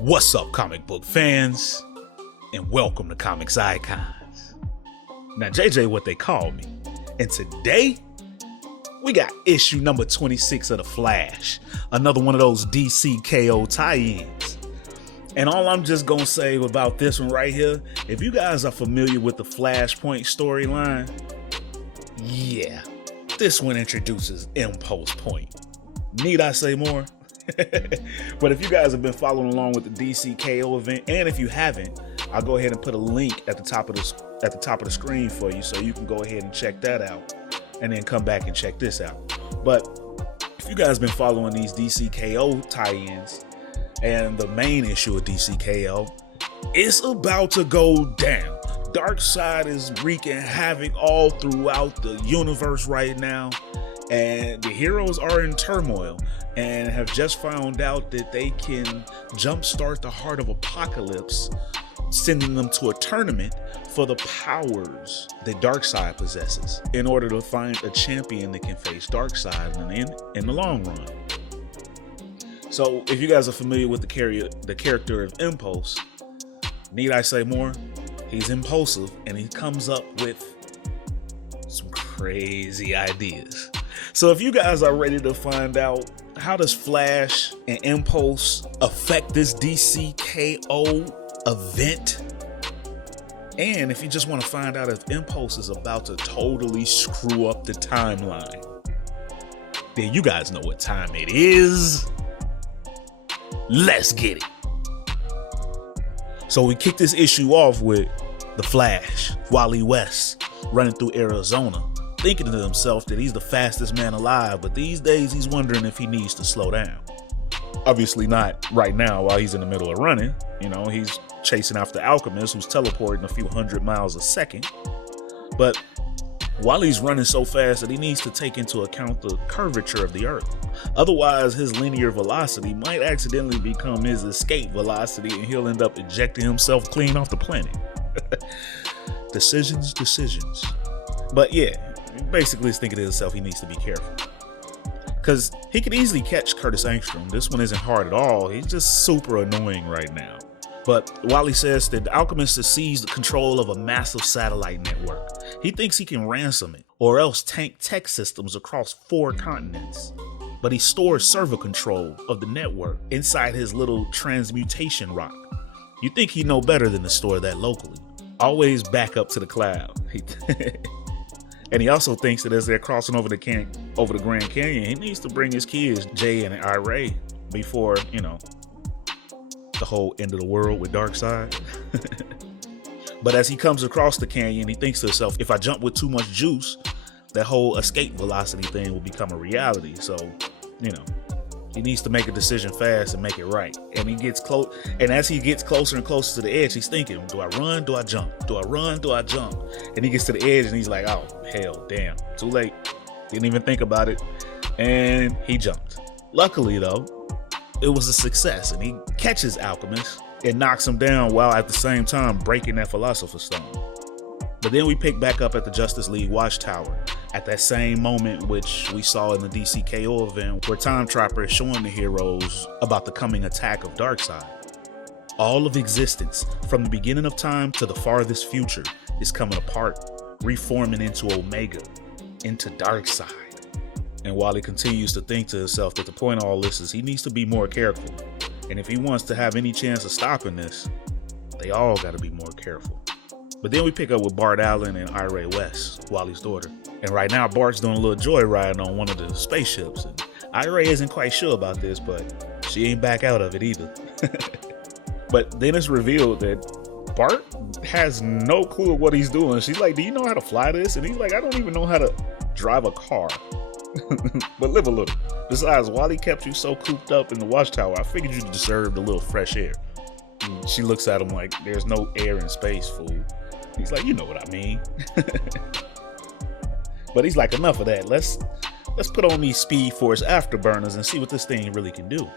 What's up, comic book fans, and welcome to Comics Icons. Now, JJ what they call me, and today we got issue number 26 of The Flash, another one of those DC KO tie-ins. And all I'm just gonna say about this one right here, if you guys are familiar with the Flashpoint storyline, yeah, this one introduces Impulse Point. Need I say more? But if you guys have been following along with the DC KO event, and if you haven't, I'll go ahead and put a link at the top of the screen for you, so you can go ahead and check that out, and then come back and check this out. But if you guys been following these DC KO tie-ins and the main issue of DC KO, it's about to go down. Darkseid is wreaking havoc all throughout the universe right now, and the heroes are in turmoil and have just found out that they can jumpstart the Heart of Apocalypse, sending them to a tournament for the powers that Darkseid possesses in order to find a champion that can face Darkseid in the long run. So if you guys are familiar with the character of Impulse, need I say more? He's impulsive and he comes up with some crazy ideas. So if you guys are ready to find out how does Flash and Impulse affect this DC KO event, and if you just want to find out if Impulse is about to totally screw up the timeline, then you guys know what time it is. Let's get it. So we kick this issue off with the Flash, Wally West, running through Arizona, thinking to himself that he's the fastest man alive, but these days he's wondering if he needs to slow down. Obviously not right now while he's in the middle of running. You know, he's chasing after Alchemist, who's teleporting a few hundred miles a second. But while he's running so fast that he needs to take into account the curvature of the Earth. Otherwise, his linear velocity might accidentally become his escape velocity and he'll end up ejecting himself clean off the planet. Decisions. But yeah, basically he's thinking to himself he needs to be careful, because he could easily catch Curtis Angstrom. This one isn't hard at all. He's just super annoying right now. But Wally says that the Alchemist has seized the control of a massive satellite network. He thinks he can ransom it, or else tank tech systems across 4 continents. But he stores server control of the network inside his little transmutation rock. You think he'd know better than to store that locally. Always back up to the cloud. And he also thinks that as they're crossing over the Grand Canyon, he needs to bring his kids, Jay and Ira, before, the whole end of the world with Darkseid. But as he comes across the canyon, he thinks to himself, if I jump with too much juice, that whole escape velocity thing will become a reality. So, he needs to make a decision fast and make it right. And he gets close, and as he gets closer and closer to the edge, he's thinking, do I run? Do I jump? Do I run? Do I jump? And he gets to the edge and he's like, oh, hell, damn, too late. Didn't even think about it. And he jumped. Luckily though, it was a success, and he catches Alchemist and knocks him down while at the same time breaking that Philosopher's Stone. But then we pick back up at the Justice League Watchtower at that same moment which we saw in the DC KO event, where Time Trapper is showing the heroes about the coming attack of Darkseid. All of existence, from the beginning of time to the farthest future, is coming apart, reforming into Omega, into Darkseid. And while he continues to think to himself that the point of all this is he needs to be more careful, and if he wants to have any chance of stopping this, they all got to be more careful. But then we pick up with Bart Allen and Ira West, Wally's daughter. And right now Bart's doing a little joyriding on one of the spaceships, and Ira isn't quite sure about this, but she ain't back out of it either. But then it's revealed that Bart has no clue what he's doing. She's like, do you know how to fly this? And he's like, I don't even know how to drive a car. But live a little. Besides, Wally kept you so cooped up in the Watchtower, I figured you deserved a little fresh air. And she looks at him like, there's no air in space, fool. He's like, you know what I mean. But he's like, enough of that. Let's put on these Speed Force afterburners and see what this thing really can do.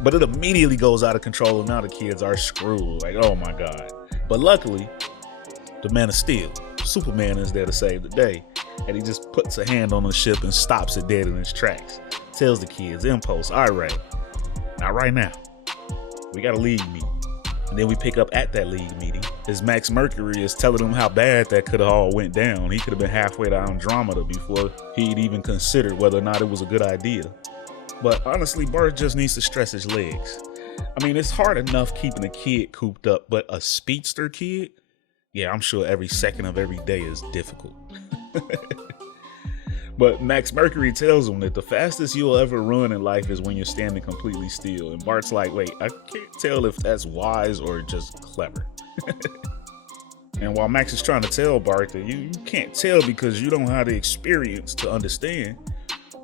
But it immediately goes out of control, and now the kids are screwed. Like, oh my God. But luckily, the Man of Steel, Superman, is there to save the day. And he just puts a hand on the ship and stops it dead in its tracks. Tells the kids, Impulse, Ira, not right now. We got a league meeting. And then we pick up at that league meeting as Max Mercury is telling him how bad that could have all went down. He could have been halfway to Andromeda before he'd even considered whether or not it was a good idea. But honestly, Bart just needs to stretch his legs. I mean, it's hard enough keeping a kid cooped up, but a speedster kid? Yeah, I'm sure every second of every day is difficult. But Max Mercury tells him that the fastest you'll ever run in life is when you're standing completely still. And Bart's like, wait, I can't tell if that's wise or just clever. And while Max is trying to tell Bart that you can't tell because you don't have the experience to understand,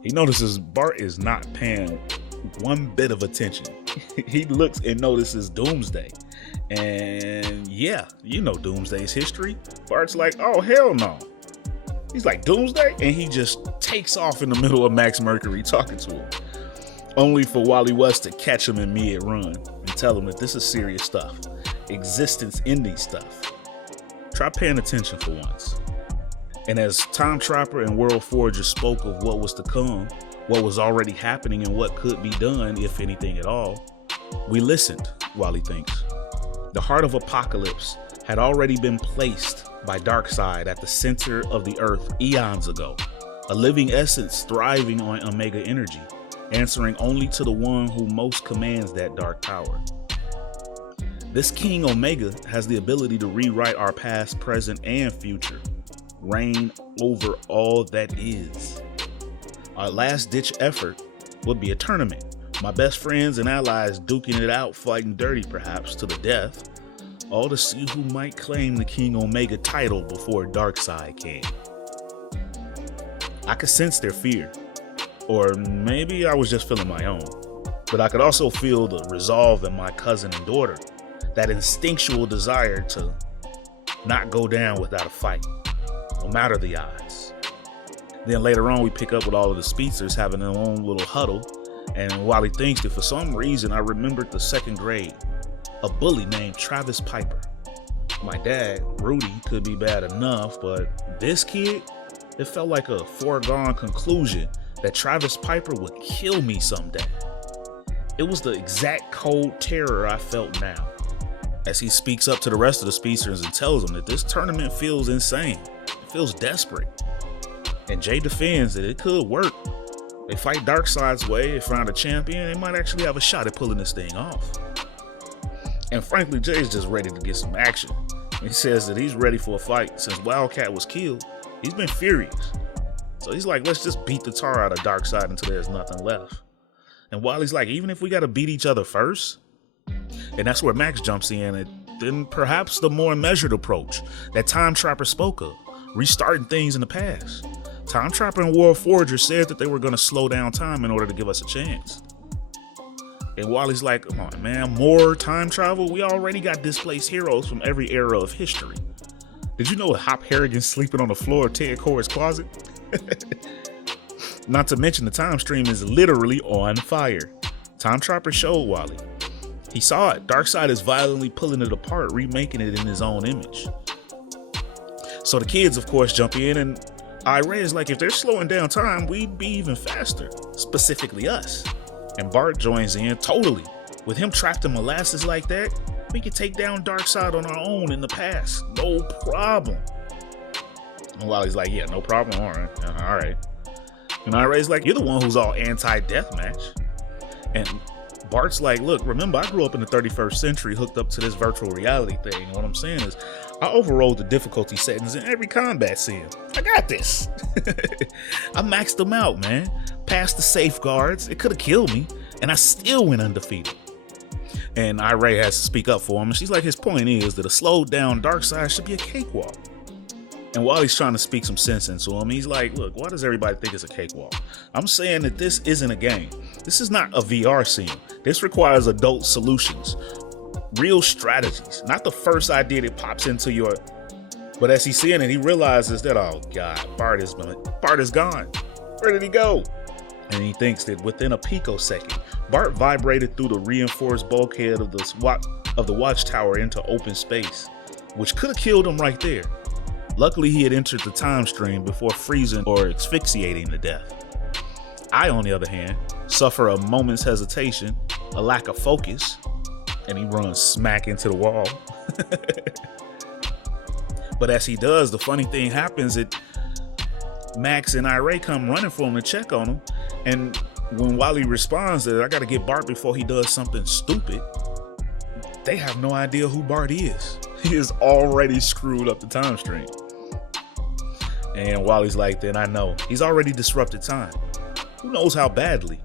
he notices Bart is not paying one bit of attention. He looks and notices Doomsday. And yeah, you know Doomsday's history. Bart's like, oh, hell no. He's like, Doomsday? And he just takes off in the middle of Max Mercury talking to him. Only for Wally West to catch him in mid-run and tell him that this is serious stuff. Existence-ending stuff. Try paying attention for once. And as Time Trapper and World Forger spoke of what was to come, what was already happening and what could be done, if anything at all, we listened, Wally thinks. The heart of Apocalypse had already been placed by Darkseid at the center of the earth eons ago, a living essence thriving on Omega energy, answering only to the one who most commands that dark power. This King Omega has the ability to rewrite our past, present, and future, reign over all that is. Our last-ditch effort would be a tournament, my best friends and allies duking it out, fighting dirty perhaps to the death, all to see who might claim the King Omega title before Darkseid can. I could sense their fear, or maybe I was just feeling my own, but I could also feel the resolve in my cousin and daughter, that instinctual desire to not go down without a fight, no matter the odds. Then later on, we pick up with all of the speedsters having their own little huddle, and Wally thinks that for some reason I remembered the second grade, a bully named Travis Piper. My dad, Rudy, could be bad enough, but this kid, it felt like a foregone conclusion that Travis Piper would kill me someday. It was the exact cold terror I felt now, as he speaks up to the rest of the speedsters and tells them that this tournament feels insane. It feels desperate. And Jay defends that it could work. They fight Darkseid's way, they find a champion, they might actually have a shot at pulling this thing off. And frankly, Jay's just ready to get some action. He says that he's ready for a fight. Since Wildcat was killed, he's been furious. So he's like, let's just beat the tar out of Darkseid until there's nothing left. And Wally's like, even if we gotta beat each other first? And that's where Max jumps in, and then perhaps the more measured approach that Time Trapper spoke of, restarting things in the past. Time Trapper and World Forger said that they were gonna slow down time in order to give us a chance. And Wally's like, come on, man, more time travel? We already got displaced heroes from every era of history. Did you know Hop Harrigan's sleeping on the floor of Ted Kord's closet? Not to mention the time stream is literally on fire. Time Trapper showed Wally. He saw it. Darkseid is violently pulling it apart, remaking it in his own image. So the kids, of course, jump in, and Ira is like, if they're slowing down time, we'd be even faster, specifically us. And Bart joins in totally. With him trapped in molasses like that, we could take down Darkseid on our own in the past. No problem. And Wally's like, yeah, no problem. All right. And Ira's like, you're the one who's all anti-deathmatch. And Bart's like, look, remember, I grew up in the 31st century hooked up to this virtual reality thing. What I'm saying is, I overrode the difficulty settings in every combat scene. I got this. I maxed them out, man. Past the safeguards. It could have killed me, and I still went undefeated. And Ira has to speak up for him, and she's like, his point is that a slowed down Darkseid should be a cakewalk. And while he's trying to speak some sense into him, he's like, look, why does everybody think it's a cakewalk? I'm saying that this isn't a game. This is not a VR scene. This requires adult solutions, real strategies, not the first idea that pops into your... But as he's seeing it, he realizes that, oh God, Bart is gone. Where did he go? And he thinks that within a picosecond, Bart vibrated through the reinforced bulkhead of the watchtower into open space, which could have killed him right there. Luckily, he had entered the time stream before freezing or asphyxiating to death. I, on the other hand, suffer a moment's hesitation, a lack of focus, and he runs smack into the wall. But as he does, the funny thing happens that Max and Irate come running for him to check on him. And when Wally responds that I got to get Bart before he does something stupid, they have no idea who Bart is. He is already screwed up the time stream. And Wally's like, then I know. He's already disrupted time. Who knows how badly?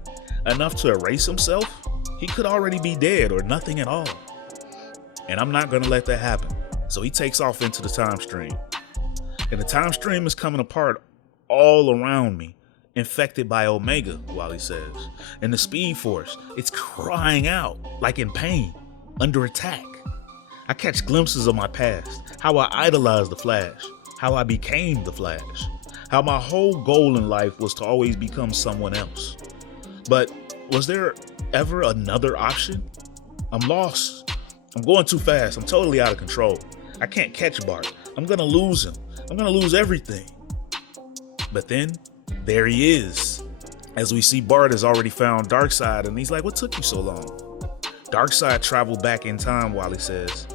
Enough to erase himself? He could already be dead or nothing at all. And I'm not going to let that happen. So he takes off into the time stream. And the time stream is coming apart all around me, infected by Omega, Wally says. And the Speed Force, it's crying out, like in pain, under attack. I catch glimpses of my past, how I idolized the Flash, how I became the Flash, how my whole goal in life was to always become someone else. But was there ever another option? I'm lost. I'm going too fast. I'm totally out of control. I can't catch Bart. I'm gonna lose him. I'm gonna lose everything. But then, there he is. As we see, Bart has already found Darkseid, and he's like, what took you so long? Darkseid traveled back in time, Wally says.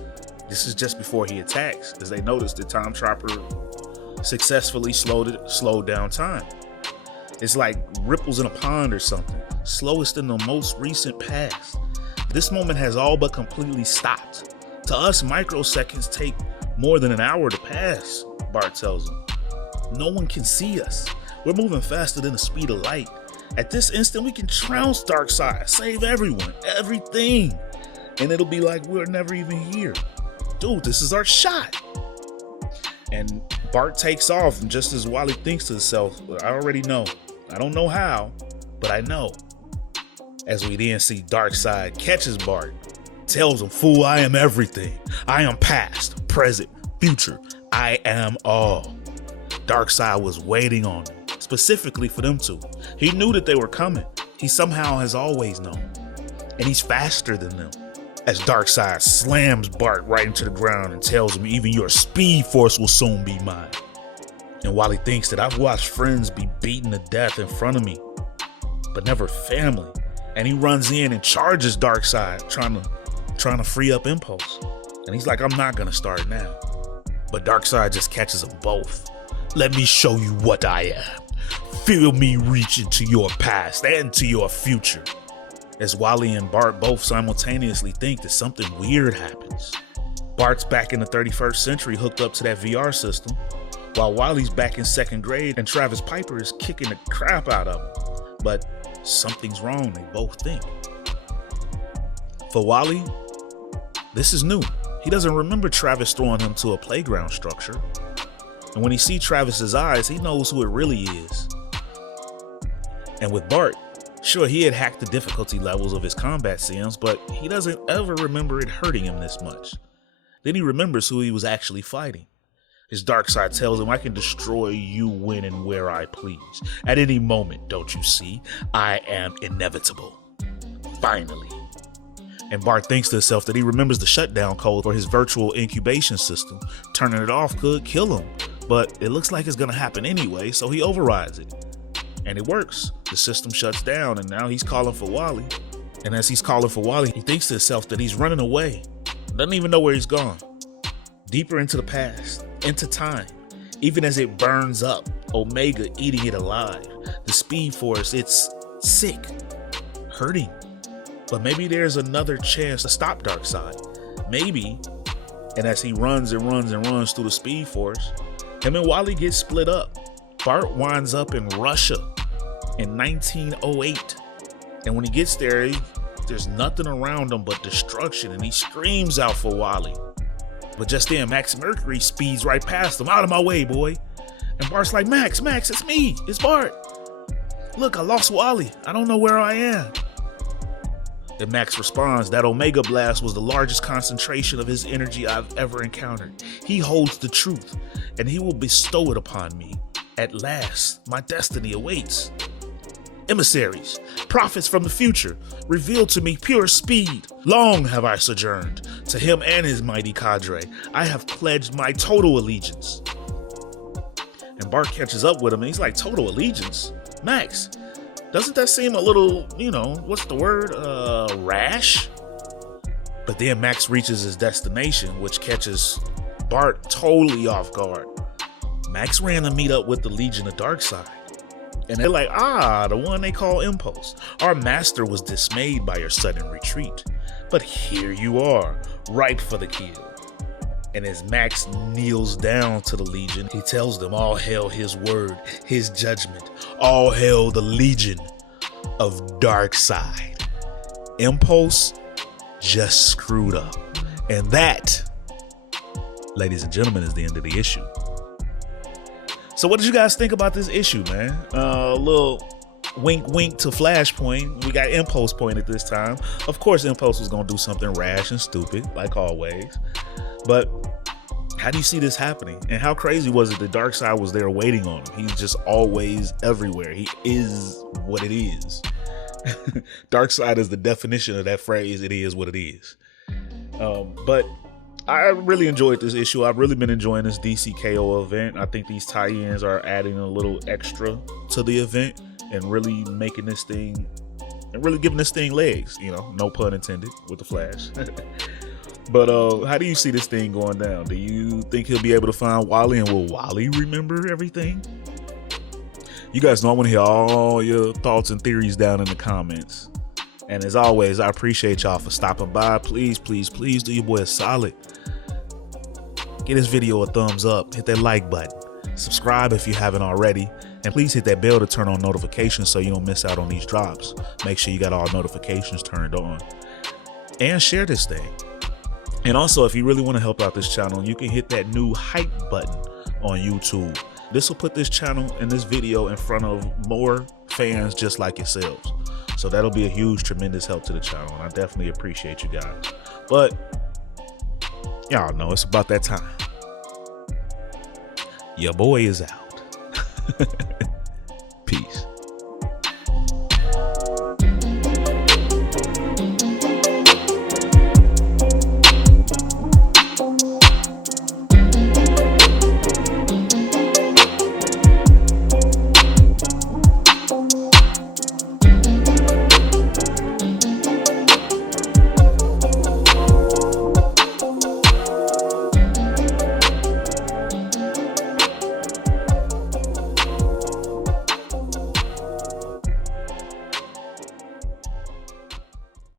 This is just before he attacks, as they notice the Time Chopper successfully slowed down time. It's like ripples in a pond or something, slowest in the most recent past. This moment has all but completely stopped. To us, microseconds take more than an hour to pass, Bart tells him. No one can see us. We're moving faster than the speed of light. At this instant, we can trounce Darkseid, save everyone, everything. And it'll be like we're never even here. Dude, this is our shot. And Bart takes off, and just as Wally thinks to himself, I already know. I don't know how, but I know. As we then see Darkseid catches Bart, tells him, fool, I am everything. I am past, present, future. I am all. Darkseid was waiting on them, specifically for them two. He knew that they were coming. He somehow has always known. And he's faster than them. As Darkseid slams Bart right into the ground and tells him, even your Speed Force will soon be mine. And while he thinks that I've watched friends be beaten to death in front of me, but never family, and he runs in and charges Darkseid, trying to free up Impulse. And he's like, I'm not gonna start now. But Darkseid just catches them both. Let me show you what I am. Feel me reach into your past and to your future. As Wally and Bart both simultaneously think that something weird happens. Bart's back in the 31st century hooked up to that VR system, while Wally's back in second grade and Travis Piper is kicking the crap out of him. But something's wrong, they both think. For Wally, this is new. He doesn't remember Travis throwing him to a playground structure. And when he sees Travis's eyes, he knows who it really is. And with Bart, sure, he had hacked the difficulty levels of his combat sims, but he doesn't ever remember it hurting him this much. Then he remembers who he was actually fighting. His Darkseid tells him, I can destroy you when and where I please. At any moment, don't you see? I am inevitable. Finally. And Bart thinks to himself that he remembers the shutdown code for his virtual incubation system. Turning it off could kill him, but it looks like it's gonna happen anyway, so he overrides it. And it works. The system shuts down, and now he's calling for Wally. And as he's calling for Wally, he thinks to himself that he's running away. Doesn't even know where he's gone. Deeper into the past, into time. Even as it burns up, Omega eating it alive. The Speed Force, it's sick, hurting. But maybe there's another chance to stop Darkseid. Maybe. And as he runs and runs and runs through the Speed Force, him and Wally get split up. Bart winds up in Russia in 1908. And when he gets there, there's nothing around him but destruction, and he screams out for Wally. But just then, Max Mercury speeds right past him. Out of my way, boy. And Bart's like, Max, it's me. It's Bart. Look, I lost Wally. I don't know where I am. And Max responds, that Omega Blast was the largest concentration of his energy I've ever encountered. He holds the truth, and he will bestow it upon me. At last, my destiny awaits. Emissaries, prophets from the future, reveal to me pure speed. Long have I sojourned. To him and his mighty cadre, I have pledged my total allegiance. And Bart catches up with him, and he's like, total allegiance? Max, doesn't that seem a little, what's the word, rash? But then Max reaches his destination, which catches Bart totally off guard. Max ran to meet up with the Legion of Darkseid. And they're like, the one they call Impulse. Our master was dismayed by your sudden retreat. But here you are, ripe for the kill. And as Max kneels down to the Legion, he tells them all hail his word, his judgment. All hail the Legion of Darkseid. Impulse just screwed up. And that, ladies and gentlemen, is the end of the issue. So what did you guys think about this issue, man? A little wink wink to Flashpoint. We got Impulse Point at this time. Of course, Impulse was going to do something rash and stupid, like always. But how do you see this happening? And how crazy was it that Darkseid was there waiting on him? He's just always everywhere. He is what it is. Darkseid is the definition of that phrase, it is what it is. But I really enjoyed this issue. I've really been enjoying this DCKO event. I think these tie-ins are adding a little extra to the event and really making this thing, and really giving this thing legs, you know, no pun intended with the Flash. But how do you see this thing going down? Do you think he'll be able to find Wally, and will Wally remember everything? You guys know I want to hear all your thoughts and theories down in the comments. And as always, I appreciate y'all for stopping by. Please, please, please do your boy a solid. Give this video a thumbs up, hit that like button, subscribe if you haven't already, and please hit that bell to turn on notifications so you don't miss out on these drops. Make sure you got all notifications turned on. And share this thing. And also, if you really want to help out this channel, you can hit that new hype button on YouTube. This will put this channel and this video in front of more fans just like yourselves. So that'll be a huge, tremendous help to the channel. And I definitely appreciate you guys. But y'all know it's about that time. Your boy is out.